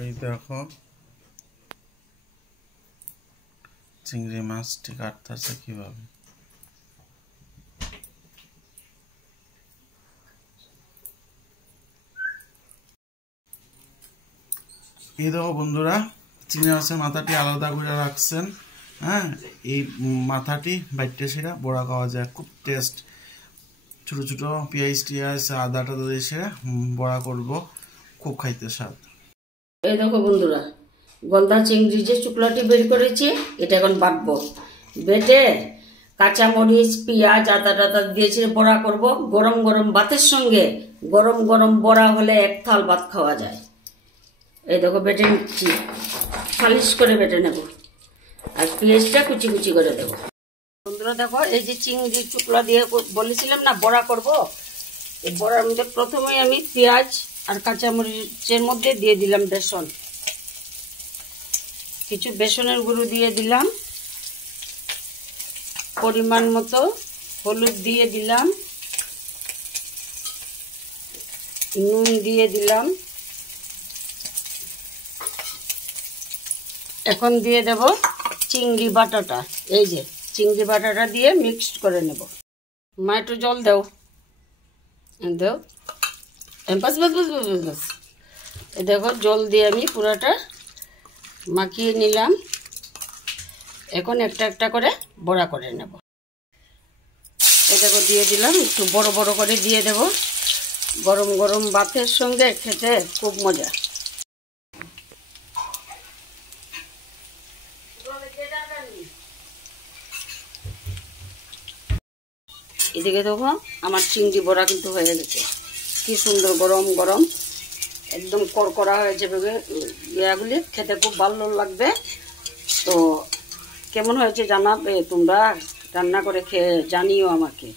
এই দেখো চিংড়ি মাছটি কাটতেছে কিভাবে। এই দেখো বন্ধুরা, চিংড়ি মাছের মাথাটি আলাদা করে রাখছেন। হ্যাঁ, এই মাথাটি বাইটে সেরা বড়া খাওয়া যায়, খুব টেস্ট। ছোট ছোট পেঁয়াজ টিয়াজ আদা টাদা দিয়ে সেরা বড়া করবো, খুব খাইতে স্বাদ। এই দেখো বন্ধুরা, গলদা চিংড়ি যে শুকলাটি বের করেছি এটা এখন বাটবো। বেটে কাঁচামরিচ পেঁয়াজ আদা টাদা দিয়েছে বড়া করব। গরম গরম ভাতের সঙ্গে গরম গরম বড়া হলে এক থাল ভাত খাওয়া যায়। এই দেখো বেটে নিচ্ছি, ফালিশ করে বেটে নেব, আর পেঁয়াজটা কুচি কুচি করে দেবো। বন্ধুরা দেখো, এই যে চিংড়ি শুকলা দিয়ে বলেছিলাম না বড়া করব, এই বড়ার মধ্যে প্রথমে আমি পেঁয়াজ আর কাঁচামরিচের মধ্যে দিয়ে দিলাম বেসন, কিছু বেসনের গুঁড়ো দিয়ে দিলাম, পরিমাণ মতো হলুদ দিয়ে দিলাম, নুন দিয়ে দিলাম। এখন দিয়ে দেব চিংড়ি বাটাটা। এই যে চিংড়ি বাটাটা দিয়ে মিক্সড করে নেব। মা একটু জল দাও, দাও, বাস বাস বাস বাস বাস। এই দেখো জল দিয়ে আমি পুরাটা মাখিয়ে নিলাম। এখন একটা একটা করে বড়া করে নেব। এই দেখো দিয়ে দিলাম, একটু বড় বড় করে দিয়ে দেব। গরম গরম ভাতের সঙ্গে খেতে খুব মজা। এদিকে দেখো আমার চিংড়ি বড়া কিন্তু হয়ে গেছে, কি সুন্দর গরম গরম, একদম কড়কড়া হয়েছে। ইয়াগুলি খেতে খুব ভালো লাগবে। তো কেমন হয়েছে জানাবে তোমরা, রান্না করে খেয়ে জানিও আমাকে।